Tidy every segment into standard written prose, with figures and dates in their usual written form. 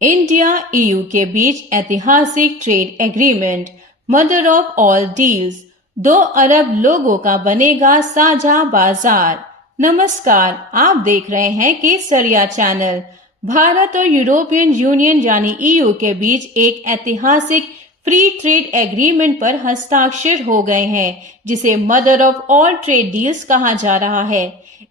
India EU के बीच ऐतिहासिक trade agreement, mother of all deals. 2 अरब लोगों का बनेगा साझा बाजार। नमस्कार, आप देख रहे हैं केसरिया चैनल। भारत और यूरोपियन यूनियन यानी ईयू के बीच एक ऐतिहासिक फ्री ट्रेड एग्रीमेंट पर हस्ताक्षर हो गए हैं, जिसे mother of all trade deals कहा जा रहा है।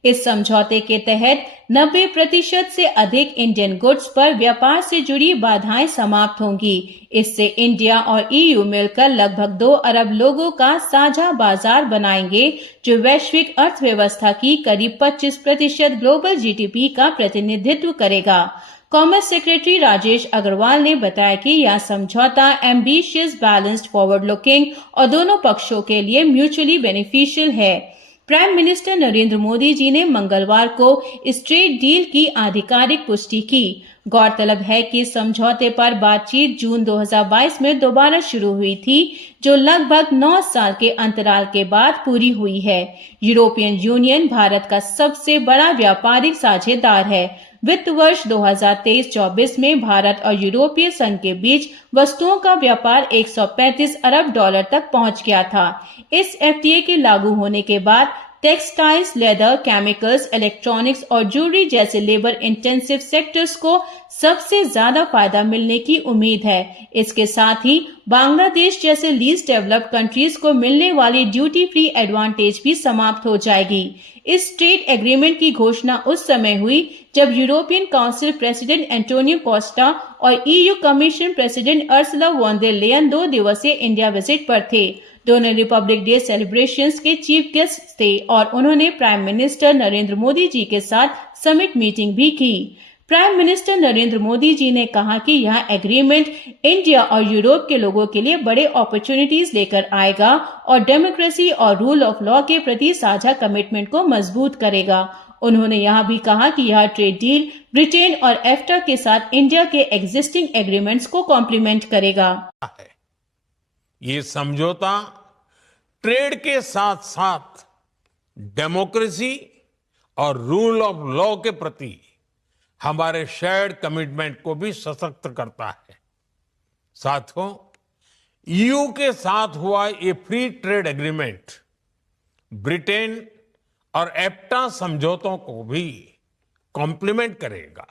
इस समझौते के तहत 90% से अधिक इंडियन गुड्स पर व्यापार से जुड़ी बाधाएं समाप्त होंगी। इससे इंडिया और ईयू मिलकर लगभग 2 अरब लोगों का साझा बाजार बनाएंगे, जो वैश्विक अर्थव्यवस्था की करीब 25% ग्लोबल जीडीपी का प्रतिनिधित्व करेगा। कॉमर्स सेक्रेटरी राजेश अग्रवाल ने बताया कि यह समझौता एम्बिशियस, बैलेंस्ड, फॉरवर्ड लुकिंग और दोनों पक्षों के लिए म्यूचुअली बेनिफिशियल है। प्राइम मिनिस्टर नरेंद्र मोदी जी ने मंगलवार को इस ट्रेड डील की आधिकारिक पुष्टि की। गौरतलब है कि समझौते पर बातचीत जून 2022 में दोबारा शुरू हुई थी, जो लगभग 9 साल के अंतराल के बाद पूरी हुई है। यूरोपियन यूनियन भारत का सबसे बड़ा व्यापारिक साझेदार है। वित्त वर्ष 2023-24 में भारत और यूरोपीय संघ के बीच वस्तुओं का व्यापार 135 अरब डॉलर तक पहुंच गया था। इस एफटीए के लागू होने के बाद टेक्सटाइल्स, लेदर, केमिकल्स, इलेक्ट्रॉनिक्स और ज्वेलरी जैसे लेबर इंटेंसिव सेक्टर्स को सबसे ज्यादा फायदा मिलने की उम्मीद है। इसके साथ ही बांग्लादेश जैसे लीस्ट डेवलप्ड कंट्रीज को मिलने वाली ड्यूटी फ्री एडवांटेज भी समाप्त हो जाएगी। इस ट्रेड एग्रीमेंट की घोषणा उस समय हुई जब European council president Antonio Costa और EU commission president अर्सुला von der Leyen 2 दिवसीय इंडिया विजिट पर थे। दोनों रिपब्लिक डे सेलिब्रेशंस के चीफ गेस्ट थे और उन्होंने प्राइम मिनिस्टर नरेंद्र मोदी जी के साथ समिट मीटिंग भी की। प्राइम मिनिस्टर नरेंद्र मोदी जी ने कहा कि यह एग्रीमेंट इंडिया और यूरोप के लोगों के लिए बड़े अपॉर्चुनिटीज लेकर आएगा और डेमोक्रेसी और रूल ऑफ लॉ के प्रति साझा कमिटमेंट को मजबूत करेगा। उन्होंने यह भी कहा कि यह ट्रेड डील ब्रिटेन और एफ्टा के साथ इंडिया के एग्जिस्टिंग एग्रीमेंट्स को कॉम्प्लीमेंट करेगा। ये समझौता ट्रेड के साथ साथ डेमोक्रेसी और रूल ऑफ लॉ के प्रति हमारे शेयर्ड कमिटमेंट को भी सशक्त करता है। साथियों, ईयू के साथ हुआ ये फ्री ट्रेड एग्रीमेंट ब्रिटेन और एफ्टा समझौतों को भी कॉम्प्लीमेंट करेगा।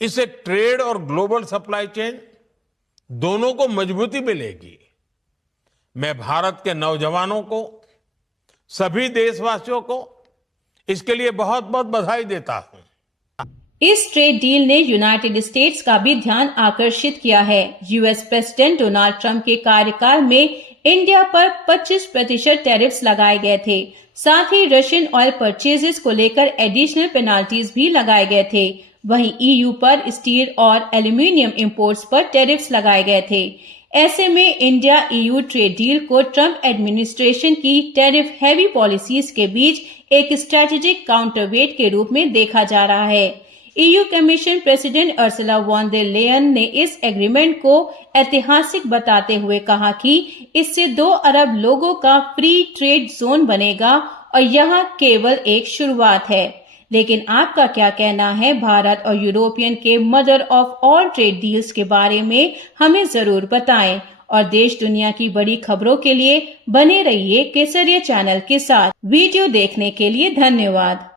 इससे ट्रेड और ग्लोबल सप्लाई चेन दोनों को मजबूती मिलेगी। मैं भारत के नौजवानों को, सभी देशवासियों को इसके लिए बहुत बहुत बधाई देता हूं। इस ट्रेड डील ने यूनाइटेड स्टेट्स का भी ध्यान आकर्षित किया है। यूएस प्रेसिडेंट डोनाल्ड ट्रंप के कार्यकाल में इंडिया पर 25% टैरिफ्स लगाए गए थे। साथ ही रशियन ऑयल परचेजेस को लेकर एडिशनल पेनाल्टीज भी लगाए गए थे। वहीं ईयू पर स्टील और एल्यूमीनियम इंपोर्ट्स पर टैरिफ्स लगाए गए थे। ऐसे में इंडिया ईयू ट्रेड डील को ट्रंप एडमिनिस्ट्रेशन की टैरिफ हैवी पॉलिसीज के बीच एक स्ट्रेटेजिक काउंटरवेट के रूप में देखा जा रहा है। EU commission president अर्सुला von der Leyen ने इस एग्रीमेंट को ऐतिहासिक बताते हुए कहा कि इससे 2 अरब लोगों का फ्री ट्रेड जोन बनेगा और यह केवल एक शुरुआत है। लेकिन आपका क्या कहना है भारत और यूरोपियन के mother of all trade deals के बारे में? हमें जरूर बताएं और देश दुनिया की बड़ी खबरों के लिए बने रहिए केसरिया चैनल के साथ। वीडियो देखने के लिए धन्यवाद।